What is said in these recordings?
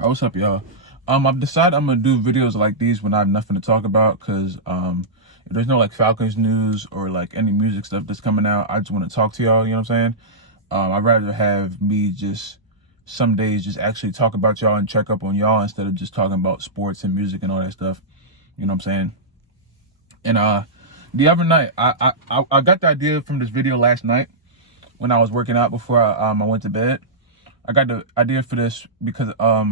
What's up, y'all? I've decided I'm gonna do videos like these when I have nothing to talk about, because if there's no like Falcons news or like any music stuff that's coming out, I just want to talk to y'all. You know what I'm saying? I'd rather have me just some days just actually talk about y'all and check up on y'all instead of just talking about sports and music and all that stuff. You know what I'm saying? And the other night, I got the idea from this video last night when I was working out before I went to bed. I got the idea for this because I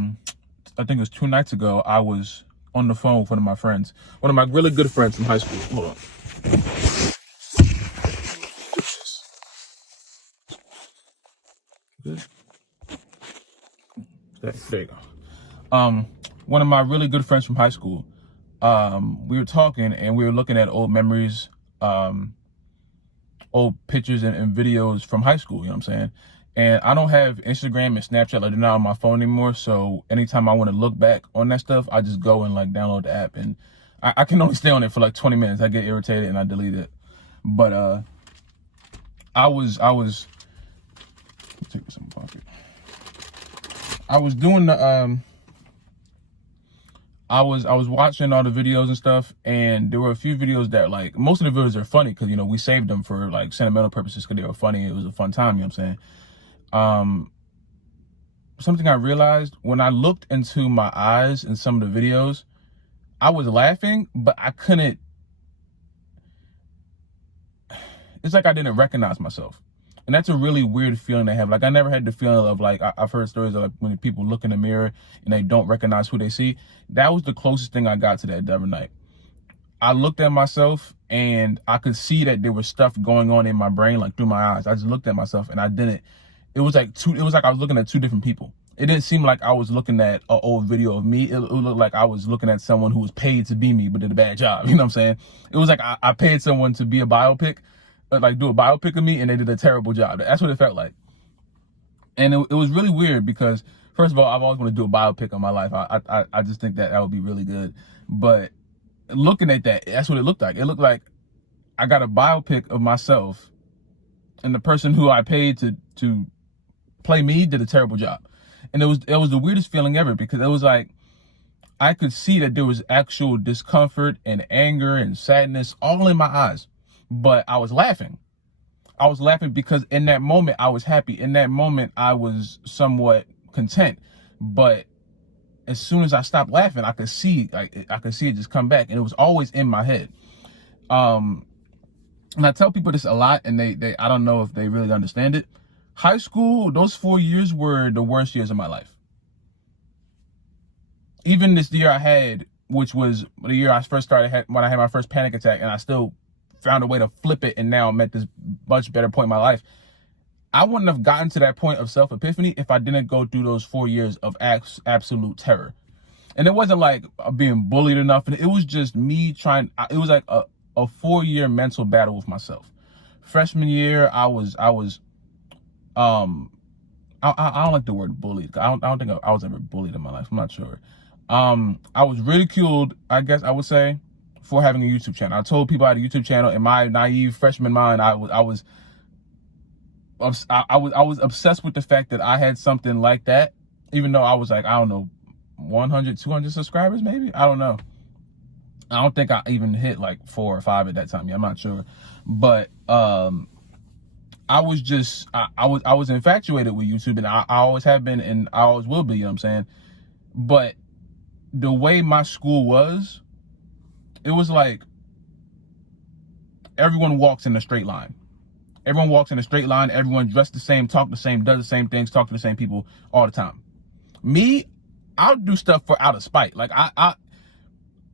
think it was 2 nights ago, I was on the phone with one of my friends, one of my really good friends from high school. Hold on. Good. There you go. One of my really good friends from high school. We were talking and we were looking at old memories, old pictures and videos from high school. You know what I'm saying? And I don't have Instagram and Snapchat, like they're not on my phone anymore. So anytime I want to look back on that stuff, I just go and like download the app, and I can only stay on it for like 20 minutes. I get irritated and I delete it. But I was take this in my pocket. I was doing the I was watching all the videos and stuff, and there were a few videos that, like, most of the videos are funny because, you know, we saved them for like sentimental purposes because they were funny. It was a fun time, you know what I'm saying? Something I realized when I looked into my eyes in some of the videos, I was laughing, but I couldn't, it's like I didn't recognize myself. And that's a really weird feeling to have. Like, I never had the feeling of, like, I've heard stories of, like, when people look in the mirror and they don't recognize who they see. That was the closest thing I got to that the other night. I looked at myself and I could see that there was stuff going on in my brain, like through my eyes. I just looked at myself and I didn't. It was like I was looking at two different people. It didn't seem like I was looking at an old video of me. It looked like I was looking at someone who was paid to be me but did a bad job. You know what I'm saying? It was like I paid someone to be a biopic, like do a biopic of me, and they did a terrible job. That's what it felt like. And it was really weird because, first of all, I've always wanted to do a biopic of my life. I just think that would be really good. But looking at that, that's what it looked like. It looked like I got a biopic of myself, and the person who I paid to play me did a terrible job. And it was the weirdest feeling ever, because it was like I could see that there was actual discomfort and anger and sadness all in my eyes, but I was laughing. I was laughing because in that moment I was happy. In that moment I was somewhat content. But as soon as I stopped laughing, I could see it just come back, and it was always in my head. And I tell people this a lot, and they I don't know if they really understand it. High school, those 4 years were the worst years of my life. Even this year I had, which was the year I first started, when I had my first panic attack, and I still found a way to flip it, and now I'm at this much better point in my life. I wouldn't have gotten to that point of self-epiphany if I didn't go through those 4 years of absolute terror. And it wasn't like being bullied or nothing. It was just me trying. It was like a 4-year mental battle with myself. Freshman year, I don't like the word bullied. I don't think I was ever bullied in my life. I'm not sure. I was ridiculed, I guess I would say, for having a YouTube channel. I told people I had a YouTube channel. In my naive freshman mind, I was obsessed with the fact that I had something like that, even though I was like, I don't know, 100, 200 subscribers, maybe. I don't know. I don't think I even hit like 4 or 5 at that time. Yeah, I'm not sure. But I was infatuated with YouTube, and I always have been, and I always will be, you know what I'm saying? But the way my school was, it was like everyone walks in a straight line. Everyone walks in a straight line. Everyone dressed the same, talk the same, does the same things, talk to the same people all the time. Me, I'll do stuff for out of spite. Like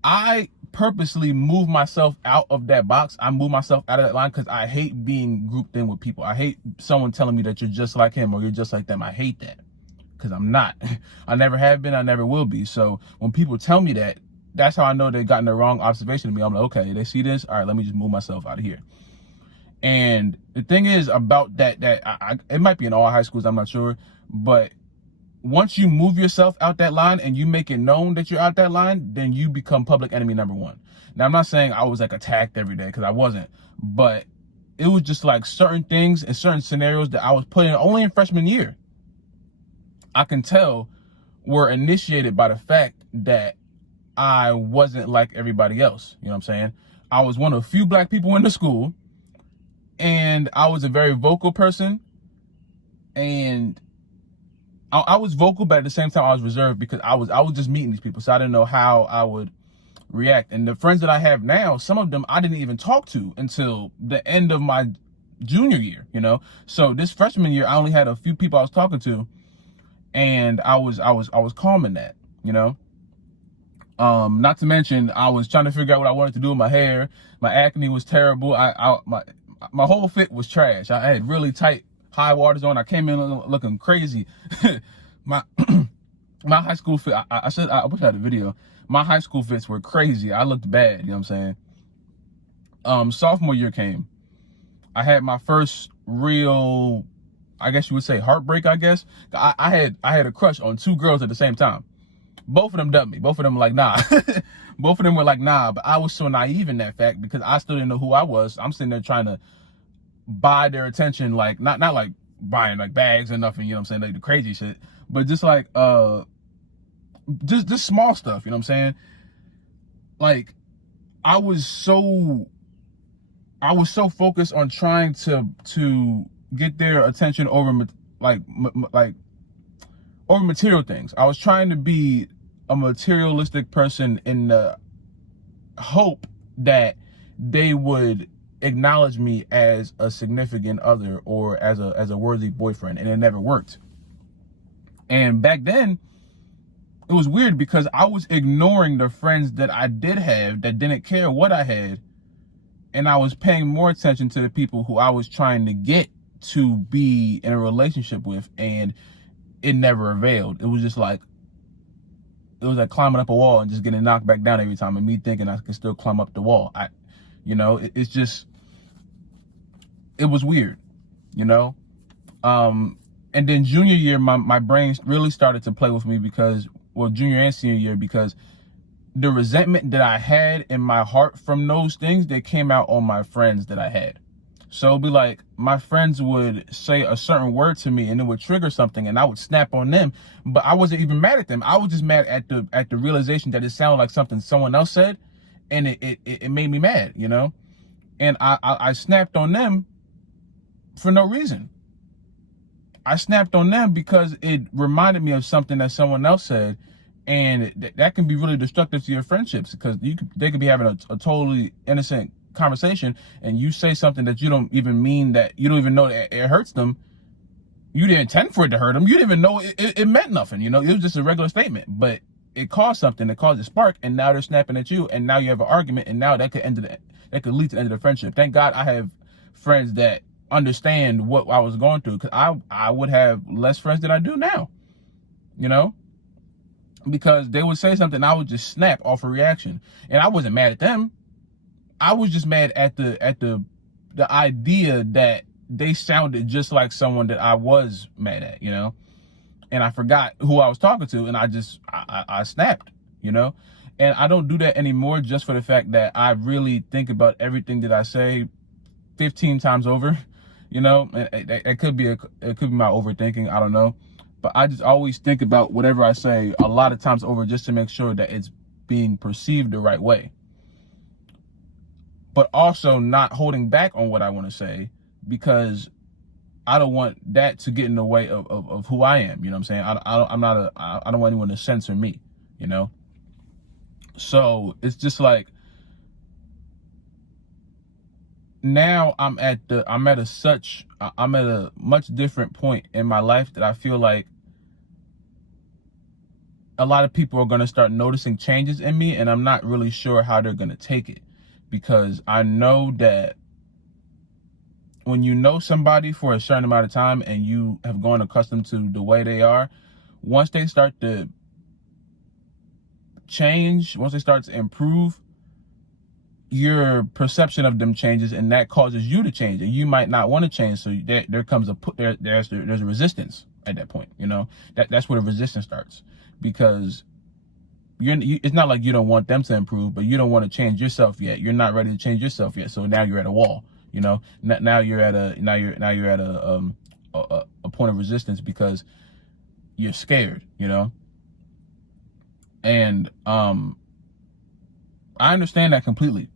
I purposely move myself out of that box. I move myself out of that line because I hate being grouped in with people. I hate someone telling me that you're just like him or you're just like them. I hate that, because I'm not. I never have been. I never will be. So when people tell me that, that's how I know they've gotten the wrong observation of me. I'm like, okay, they see this. All right, let me just move myself out of here. And the thing is about that it might be in all high schools, I'm not sure, but once you move yourself out that line and you make it known that you're out that line, then you become public enemy number one. Now, I'm not saying I was like attacked every day, because I wasn't, but it was just like certain things and certain scenarios that I was put in only in freshman year. I can tell were initiated by the fact that I wasn't like everybody else. You know what I'm saying? I was one of a few black people in the school, and I was a very vocal person, and I was vocal, but at the same time I was reserved because I was just meeting these people, so I didn't know how I would react. And the friends that I have now, some of them I didn't even talk to until the end of my junior year, you know. So this freshman year, I only had a few people I was talking to, and I was calm in that, you know. Not to mention, I was trying to figure out what I wanted to do with my hair. My acne was terrible. My whole fit was trash. I had really tight high waters on. I came in looking crazy. my my high school fit, I wish I had a video. My high school fits were crazy. I looked bad, you know what I'm saying? Sophomore year came. I had my first real, I guess you would say, heartbreak, I guess. I had a crush on two girls at the same time. Both of them dubbed me. Both of them were like, nah. Both of them were like, nah. But I was so naive in that fact because I still didn't know who I was. I'm sitting there trying to buy their attention, like not like buying like bags or nothing, you know what I'm saying, like the crazy shit, but just like just small stuff, you know what I'm saying? Like I was so focused on trying to get their attention over over material things. I was trying to be a materialistic person in the hope that they would acknowledge me as a significant other or as a worthy boyfriend, and it never worked. And back then it was weird because I was ignoring the friends that I did have that didn't care what I had, and I was paying more attention to the people who I was trying to get to be in a relationship with, and it never availed. It was like climbing up a wall and just getting knocked back down every time, and me thinking I could still climb up the wall. It's just, it was weird, you know? And then junior year, my brain really started to play with me because, well, junior and senior year, because the resentment that I had in my heart from those things, they came out on my friends that I had. So it'd be like, my friends would say a certain word to me and it would trigger something and I would snap on them, but I wasn't even mad at them. I was just mad at the realization that it sounded like something someone else said, and it made me mad, you know? And I snapped on them for no reason. I snapped on them because it reminded me of something that someone else said, and that can be really destructive to your friendships, because they could be having a totally innocent conversation and you say something that you don't even mean, that you don't even know that it hurts them. You didn't intend for it to hurt them. You didn't even know it meant nothing, you know? It was just a regular statement, but it caused something. It caused a spark, and now they're snapping at you, and now you have an argument, and now that could lead to the end of the friendship. Thank God I have friends that understand what I was going through, because I would have less friends than I do now, you know? Because they would say something, I would just snap off a reaction, and I wasn't mad at them. I was just mad at the idea that they sounded just like someone that I was mad at, you know? And I forgot who I was talking to, and I snapped, you know? And I don't do that anymore, just for the fact that I really think about everything that I say 15 times over, you know? It could be my overthinking, I don't know. But I just always think about whatever I say a lot of times over, just to make sure that it's being perceived the right way. But also not holding back on what I want to say, because I don't want that to get in the way of who I am. You know what I'm saying? I don't want anyone to censor me, you know? So it's just like, now I'm at a much different point in my life that I feel like a lot of people are going to start noticing changes in me, and I'm not really sure how they're going to take it, because I know that when you know somebody for a certain amount of time and you have grown accustomed to the way they are, once they start to change, once they start to improve, your perception of them changes, and that causes you to change, and you might not want to change. So there comes there's a resistance at that point, you know? That's where the resistance starts, because it's not like you don't want them to improve, but you don't want to change yourself yet. You're not ready to change yourself yet. So now you're at a wall, you know? Now you're at a point of resistance because you're scared, you know? And I understand that completely.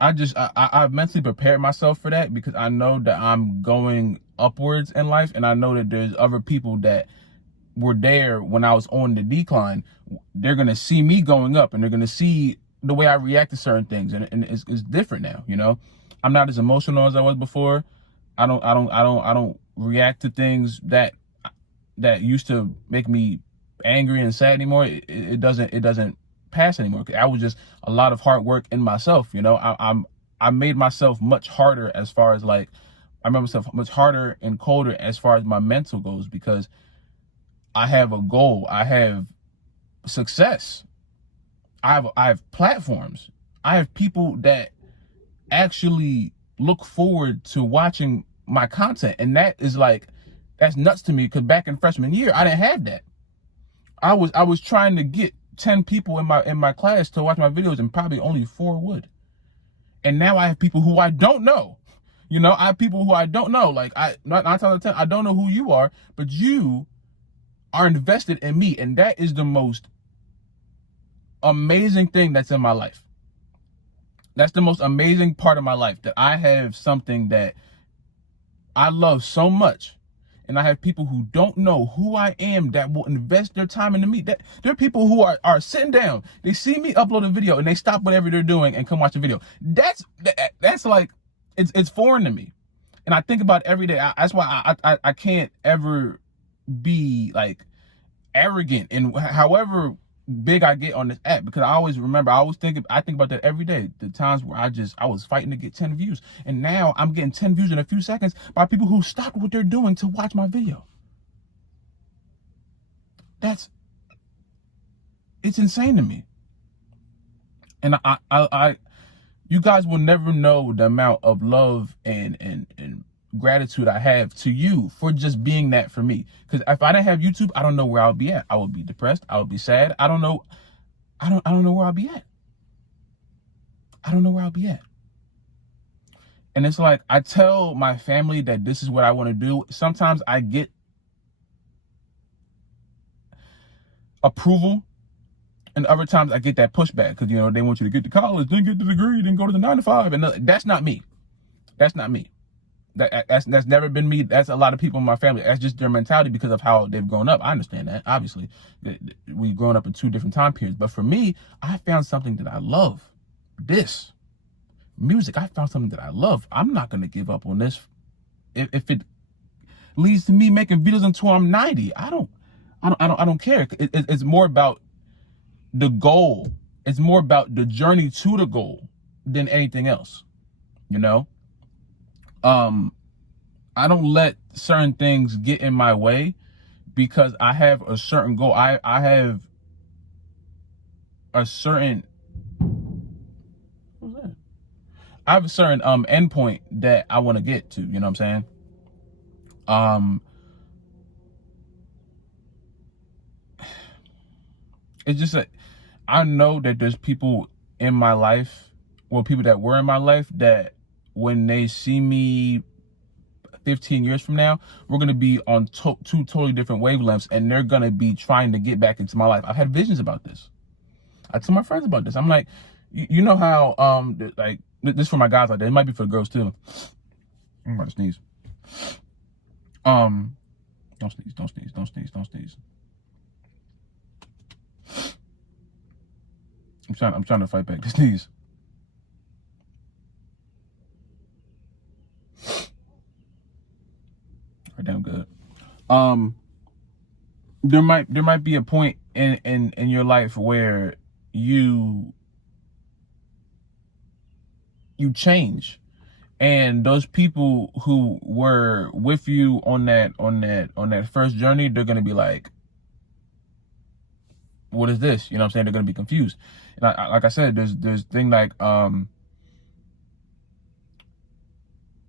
I've mentally prepared myself for that because I know that I'm going upwards in life, and I know that there's other people that were there when I was on the decline. They're gonna see me going up, and they're gonna see the way I react to certain things, and it's different now. You know, I'm not as emotional as I was before. I don't react to things that used to make me angry and sad anymore. It doesn't pass anymore. I was just a lot of hard work in myself. You know, I made myself much harder as far as like, I made myself much harder and colder as far as my mental goes, because I have a goal. I have success. I have platforms. I have people that actually look forward to watching my content, and that is like, that's nuts to me, because back in freshman year I didn't have that. I was trying to get 10 people in my class to watch my videos, and probably only 4 would. And now I have people who I don't know. You know, I have people who I don't know. Like, not 9 times out of 10, I don't know who you are, but you are invested in me, and that is the most amazing thing that's in my life. That's the most amazing part of my life, that I have something that I love so much, and I have people who don't know who I am that will invest their time into me. That there are people who are sitting down, they see me upload a video, and they stop whatever they're doing and come watch the video. That's like, it's foreign to me, and I think about it every day. That's why I can't ever be like arrogant in however big I get on this app, because I think about that every day. The times where I was fighting to get 10 views, and now I'm getting 10 views in a few seconds by people who stopped what they're doing to watch my video. It's insane to me. And you guys will never know the amount of love and gratitude I have to you for just being that for me. Because if I didn't have YouTube, I don't know where I would be at. I would be depressed. I would be sad. I don't know where I'll be at. I don't know where I'll be at. And it's like, I tell my family that this is what I want to do. Sometimes I get approval, and other times I get that pushback, because, you know, they want you to get to college, then get the degree, then go to the 9 to 5. And that's not me. That's not me. That's never been me. That's a lot of people in my family. That's just their mentality because of how they've grown up. I understand that. Obviously, we've grown up in 2 different time periods. But for me, I found something that I love. This music, I found something that I love. I'm not gonna give up on this. If it leads to me making videos until I'm 90, I don't care. It's more about the goal. It's more about the journey to the goal than anything else. You know. I don't let certain things get in my way, because I have a certain goal. I have a certain, what's that? I have a certain endpoint that I want to get to, you know what I'm saying? It's just that I know that there's people in my life, well, people that were in my life, that when they see me 15 years from now, we're going to be on 2 totally different wavelengths, and they're going to be trying to get back into my life. I've had visions about this. I tell my friends about this. I'm like, you know how, like, this for my guys out there. It might be for the girls too. I'm about to sneeze. Don't sneeze. I'm trying to fight back the sneeze. Right, damn good. There might be a point in your life where you change, and those people who were with you on that first journey, they're gonna be like, what is this? You know what I'm saying? They're gonna be confused. And like I said, there's thing like,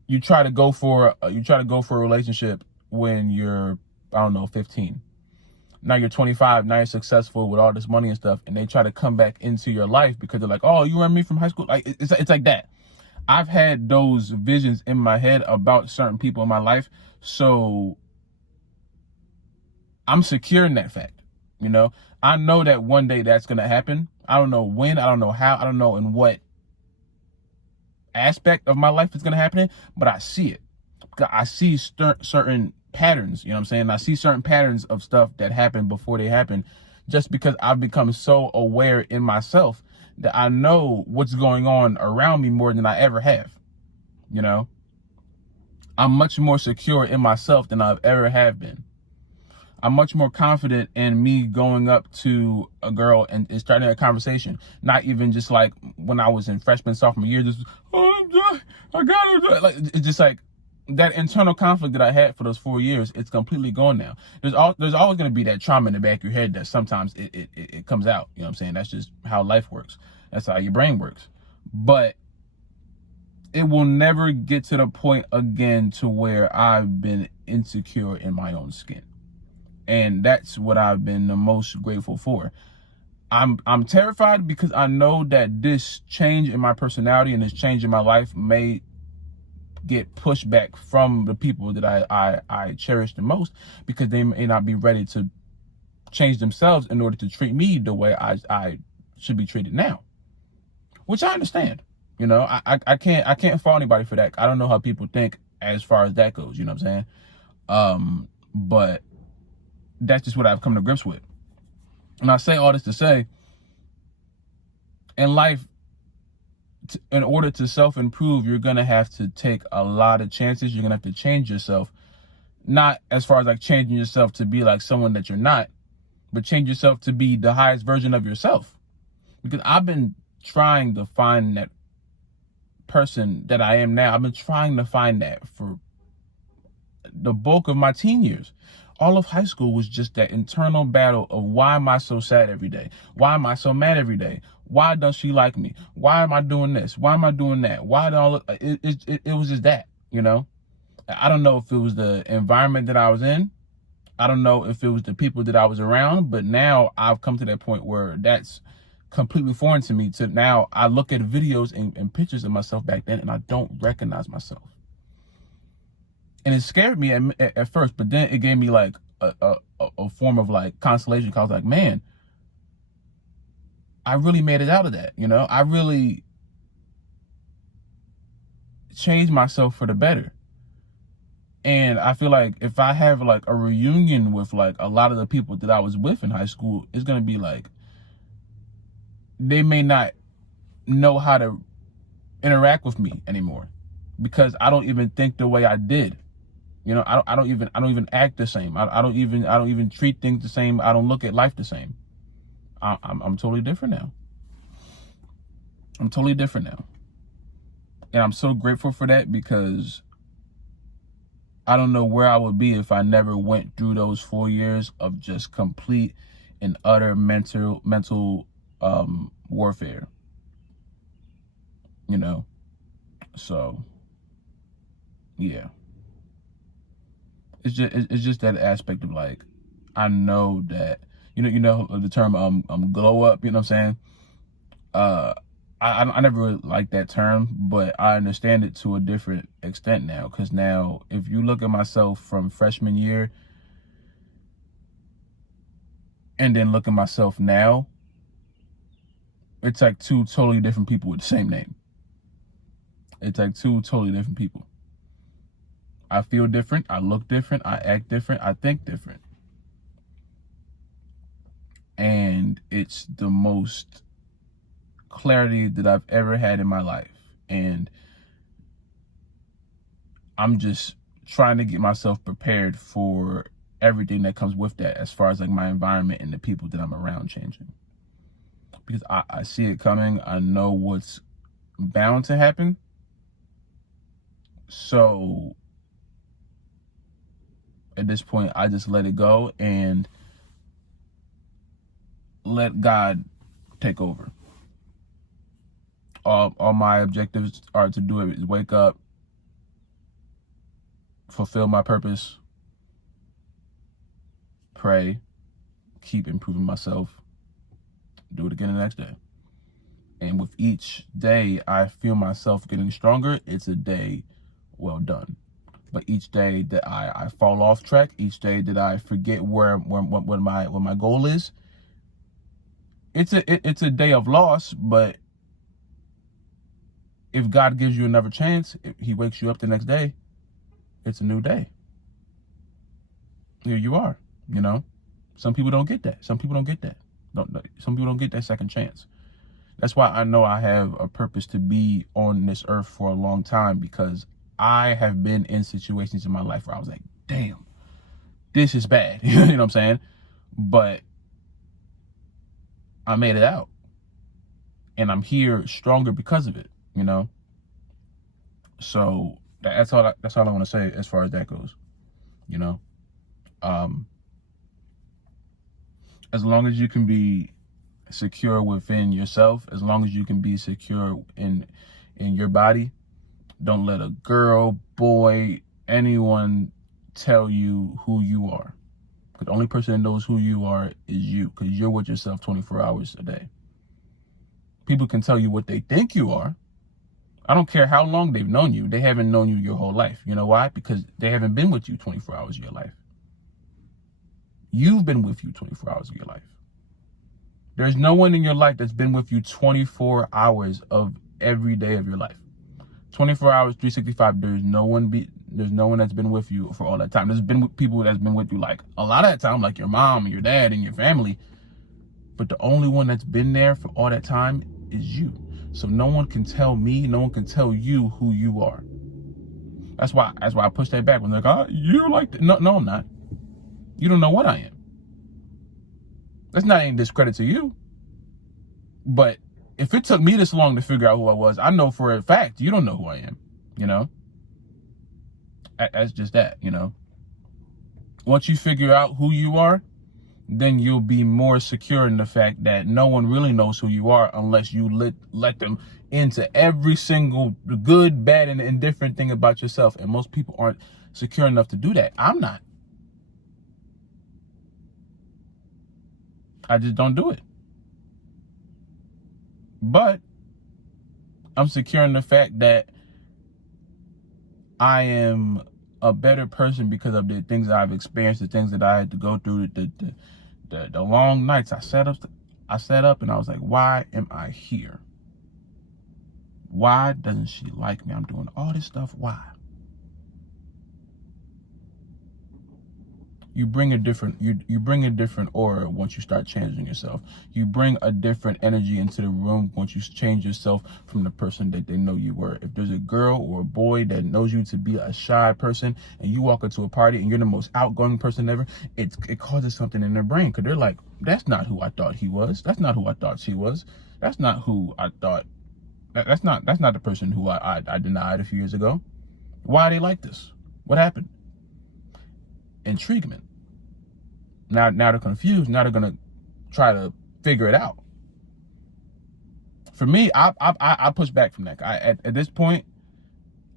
you try to go for a relationship when you're, I don't know, 15. Now you're 25. Now you're successful with all this money and stuff, and they try to come back into your life because they're like, oh, you remember me from high school? Like, it's like that. I've had those visions in my head about certain people in my life, so I'm secure in that fact. You know, I know that one day that's going to happen. I don't know when, I don't know how, I don't know in what aspect of my life it's going to happen in, but I see it. I see certain patterns, you know what I'm saying? I see certain patterns of stuff that happen before they happen, just because I've become so aware in myself that I know what's going on around me more than I ever have. You know, I'm much more secure in myself than I've ever have been. I'm much more confident in me going up to a girl and starting a conversation. Not even just like when I was in freshman, sophomore year, just, oh, I got it. Like, it's just like that internal conflict that I had for those 4 years, it's completely gone now. There's always going to be that trauma in the back of your head that sometimes it comes out. You know what I'm saying? That's just how life works. That's how your brain works. But it will never get to the point again to where I've been insecure in my own skin. And that's what I've been the most grateful for. I'm terrified because I know that this change in my personality and this change in my life may get pushed back from the people that I cherish the most, because they may not be ready to change themselves in order to treat me the way I should be treated now. Which I understand. You know, I can't fault anybody for that. I don't know how people think as far as that goes, you know what I'm saying? But that's just what I've come to grips with. And I say all this to say, in life, in order to self-improve, you're going to have to take a lot of chances. You're going to have to change yourself. Not as far as like changing yourself to be like someone that you're not, but change yourself to be the highest version of yourself. Because I've been trying to find that person that I am now. I've been trying to find that for the bulk of my teen years. All of high school was just that internal battle of, why am I so sad every day? Why am I so mad every day? Why does she like me? Why am I doing this? Why am I doing that? Why don't it was just that, you know? I don't know if it was the environment that I was in. I don't know if it was the people that I was around, but now I've come to that point where that's completely foreign to me. To now I look at videos and pictures of myself back then and I don't recognize myself. And it scared me at first, but then it gave me like a form of like consolation. Cause I was like, man, I really made it out of that. You know, I really changed myself for the better. And I feel like if I have like a reunion with like a lot of the people that I was with in high school, it's going to be like, they may not know how to interact with me anymore, because I don't even think the way I did. You know, I don't even act the same. I don't even treat things the same. I don't look at life the same. I'm totally different now. I'm totally different now. And I'm so grateful for that, because I don't know where I would be if I never went through those 4 years of just complete and utter mental warfare. You know? So, yeah. It's just that aspect of like, I know that, you know the term glow up, you know what I'm saying? I never really liked that term, but I understand it to a different extent now. Because now, if you look at myself from freshman year and then look at myself now, it's like two totally different people with the same name. It's like two totally different people. I feel different, I look different, I act different, I think different. And it's the most clarity that I've ever had in my life. And I'm just trying to get myself prepared for everything that comes with that, as far as like my environment and the people that I'm around changing. Because I see it coming. I know what's bound to happen. So at this point, I just let it go and let God take over. All my objectives are to do it is wake up, fulfill my purpose, pray, keep improving myself, do it again the next day. And with each day I feel myself getting stronger, it's a day well done. But each day that I fall off track, each day that I forget what my goal is, it's a day of loss. But if God gives you another chance, if he wakes you up the next day, it's a new day. Here you are, you know. Some people don't get that. Some people don't get that. Some people don't get that second chance. That's why I know I have a purpose to be on this earth for a long time, because I have been in situations in my life where I was like, damn, this is bad. You know what I'm saying? But I made it out. And I'm here stronger because of it, you know? So that's all I want to say as far as that goes, you know? As long as you can be secure within yourself, as long as you can be secure in your body, don't let a girl, boy, anyone tell you who you are. Because the only person that knows who you are is you, because you're with yourself 24 hours a day. People can tell you what they think you are. I don't care how long they've known you. They haven't known you your whole life. You know why? Because they haven't been with you 24 hours of your life. You've been with you 24 hours of your life. There's no one in your life that's been with you 24 hours of every day of your life. 24 hours, 365. There's no one that's been with you for all that time. There's been people that's been with you like a lot of that time, like your mom and your dad and your family. But the only one that's been there for all that time is you. So no one can tell me, no one can tell you who you are. That's why I push that back when they're like, oh, you like that. No, I'm not. You don't know what I am. That's not any discredit to you. But if it took me this long to figure out who I was, I know for a fact you don't know who I am, you know? That's just that, you know? Once you figure out who you are, then you'll be more secure in the fact that no one really knows who you are unless you let them into every single good, bad, and indifferent thing about yourself. And most people aren't secure enough to do that. I'm not. I just don't do it. But I'm secure in the fact that I am a better person because of the things that I've experienced, the things that I had to go through, the long nights. I sat up and I was like, why am I here? Why doesn't she like me? I'm doing all this stuff. Why? You bring a different aura once you start changing yourself. You bring a different energy into the room once you change yourself from the person that they know you were. If there's a girl or a boy that knows you to be a shy person and you walk into a party and you're the most outgoing person ever, it causes something in their brain, because they're like, that's not who I thought he was. That's not who I thought she was. That's not who I thought. That's not the person who I denied a few years ago. Why are they like this? What happened? Intriguement. Now they're confused. Now they're gonna try to figure it out. For me, I push back from that. At this point,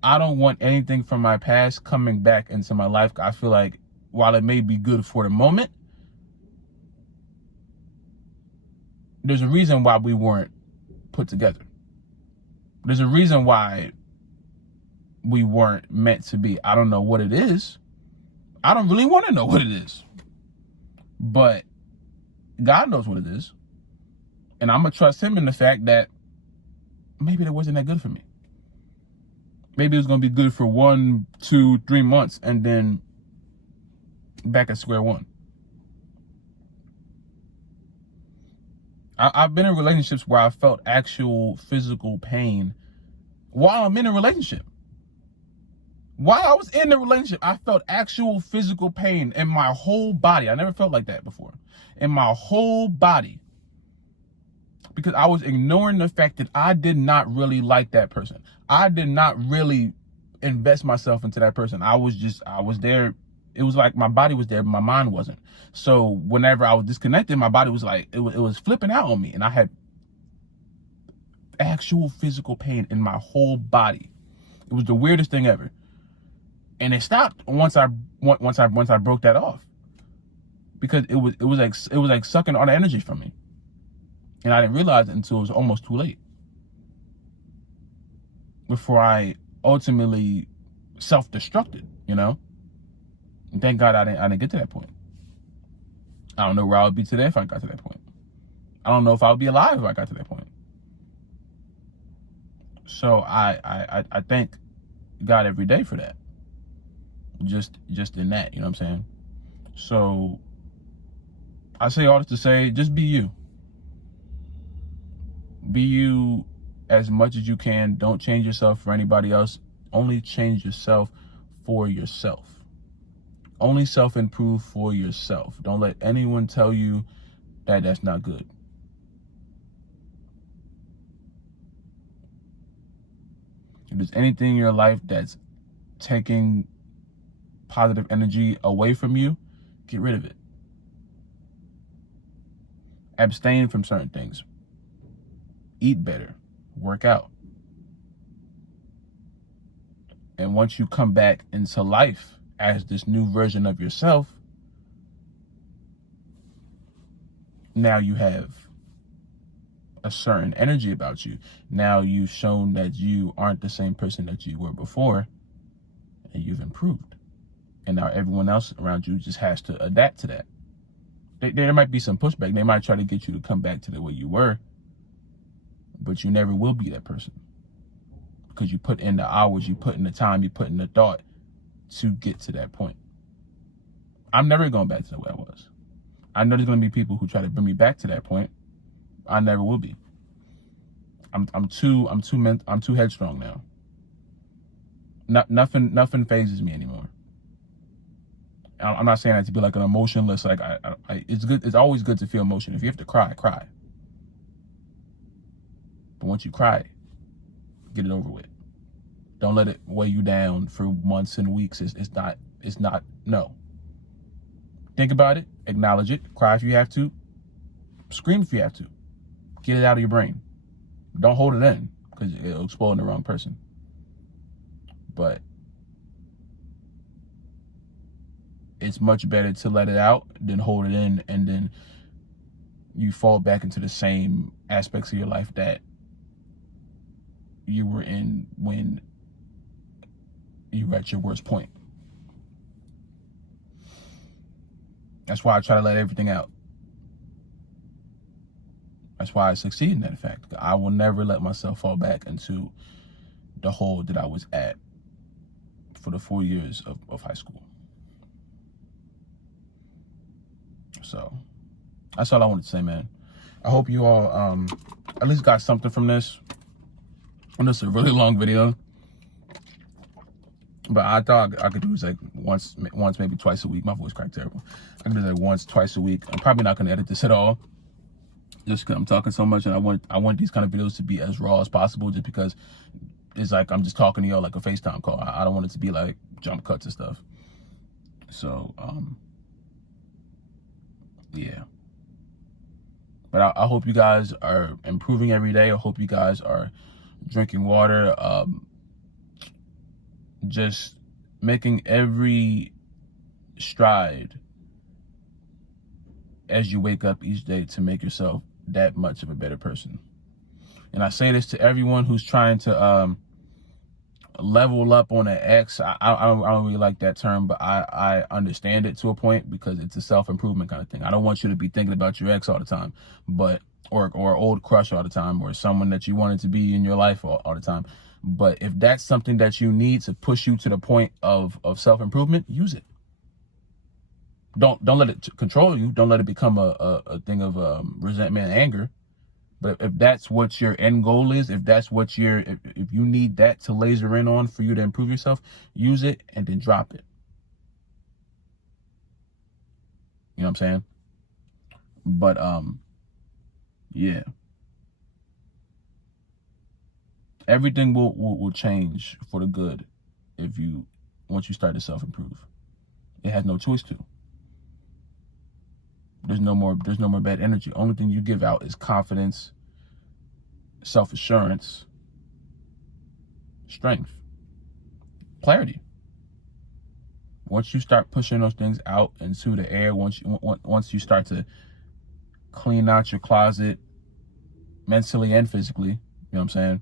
I don't want anything from my past coming back into my life. I feel like while it may be good for the moment, there's a reason why we weren't put together. There's a reason why we weren't meant to be. I don't know what it is. I don't really want to know what it is. But God knows what it is. And I'm going to trust him in the fact that maybe that wasn't that good for me. Maybe it was going to be good for 1, 2, 3 months and then back at square one. I've been in relationships where I felt actual physical pain while I'm in a relationship. While I was in the relationship, I felt actual physical pain in my whole body. I never felt like that before. In my whole body. Because I was ignoring the fact that I did not really like that person. I did not really invest myself into that person. I was there. It was like my body was there, but my mind wasn't. So whenever I was disconnected, my body was like, it was flipping out on me. And I had actual physical pain in my whole body. It was the weirdest thing ever. And it stopped once I broke that off, because it was like sucking all the energy from me, and I didn't realize it until it was almost too late. Before I ultimately self-destructed, you know? And thank God I didn't get to that point. I don't know where I would be today if I got to that point. I don't know if I would be alive if I got to that point. So I thank God every day for that. Just in that, you know what I'm saying? So I say all this to say, just be you. Be you as much as you can. Don't change yourself for anybody else. Only change yourself for yourself. Only self-improve for yourself. Don't let anyone tell you that that's not good. If there's anything in your life that's taking positive energy away from you, get rid of it. Abstain from certain things. Eat better. Work out. And once you come back into life as this new version of yourself, now you have a certain energy about you. Now you've shown that you aren't the same person that you were before, and you've improved. And now everyone else around you just has to adapt to that. There might be some pushback. They might try to get you to come back to the way you were, but you never will be that person, because you put in the hours, you put in the time, you put in the thought to get to that point. I'm never going back to the way I was. I know there's going to be people who try to bring me back to that point. I never will be. I'm too headstrong now. Nothing phases me anymore. I'm not saying that to be like an emotionless, like it's good. It's always good to feel emotion. If you have to cry, cry. But once you cry, get it over with. Don't let it weigh you down for months and weeks. It's not, no. Think about it, acknowledge it, cry if you have to, scream if you have to. Get it out of your brain. Don't hold it in, because it'll explode in the wrong person. But it's much better to let it out than hold it in, and then you fall back into the same aspects of your life that you were in when you were at your worst point. That's why I try to let everything out. That's why I succeed in that fact. I will never let myself fall back into the hole that I was at for the 4 years of high school. So that's all I wanted to say, man. I hope you all at least got something from this. And this is a really long video, but I thought I could do this like once, maybe twice a week. My voice cracked terrible. I can do this like once, twice a week. I'm probably not gonna edit this at all, just because I'm talking so much, and I want these kind of videos to be as raw as possible, just because it's like I'm just talking to y'all like a FaceTime call. I don't want it to be like jump cuts and stuff. So yeah. But I hope you guys are improving every day. I hope you guys are drinking water, just making every stride as you wake up each day to make yourself that much of a better person. And I say this to everyone who's trying to level up on an X. I don't really like that term, but I understand it to a point, because it's a self-improvement kind of thing. I don't want you to be thinking about your ex all the time, but or old crush all the time, or someone that you wanted to be in your life all the time. But if that's something that you need to push you to the point of self-improvement, use it. Don't let it control you. Don't let it become a thing of resentment and anger. But if that's what your end goal is, if that's what if you need that to laser in on for you to improve yourself, use it and then drop it. You know what I'm saying? But yeah. Everything will change for the good once you start to self-improve. It has no choice to. There's no more bad energy. Only thing you give out is confidence, self-assurance, strength, clarity. Once you start pushing those things out into the air, once you start to clean out your closet mentally and physically, you know what I'm saying?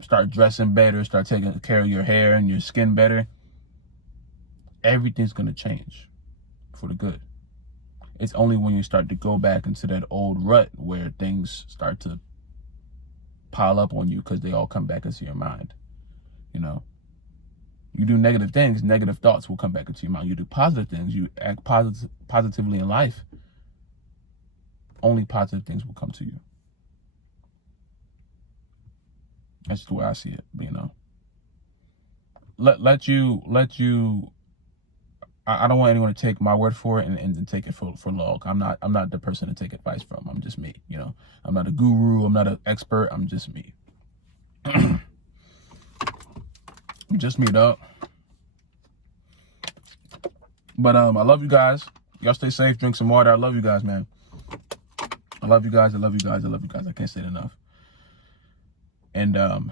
start dressing better, start taking care of your hair and your skin better, everything's going to change for the good. It's only when you start to go back into that old rut where things start to pile up on you, because they all come back into your mind. You know, you do negative things, negative thoughts will come back into your mind. You do positive things, you act positively in life, only positive things will come to you. That's the way I see it, you know. Let you. I don't want anyone to take my word for it and take it for log. I'm not the person to take advice from. I'm just me, you know. I'm not a guru. I'm not an expert. I'm just me. I'm just me, dog. But I love you guys. Y'all stay safe. Drink some water. I love you guys, man. I love you guys. I love you guys. I love you guys. I can't say it enough. And I'm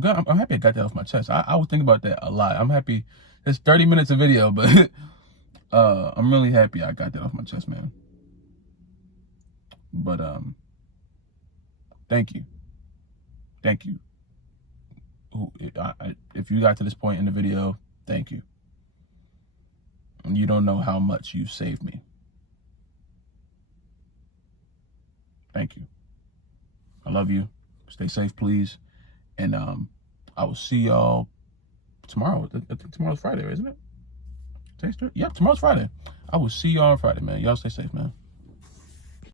good. I'm happy I got that off my chest. I was thinking about that a lot. I'm happy. It's 30 minutes of video, but I'm really happy I got that off my chest, man. But thank you. Thank you. If you got to this point in the video, thank you. And you don't know how much you've saved me. Thank you. I love you. Stay safe, please. And I will see y'all tomorrow. I think tomorrow's Friday, isn't it? Yep, tomorrow's Friday. I will see y'all on Friday, man. Y'all stay safe, man.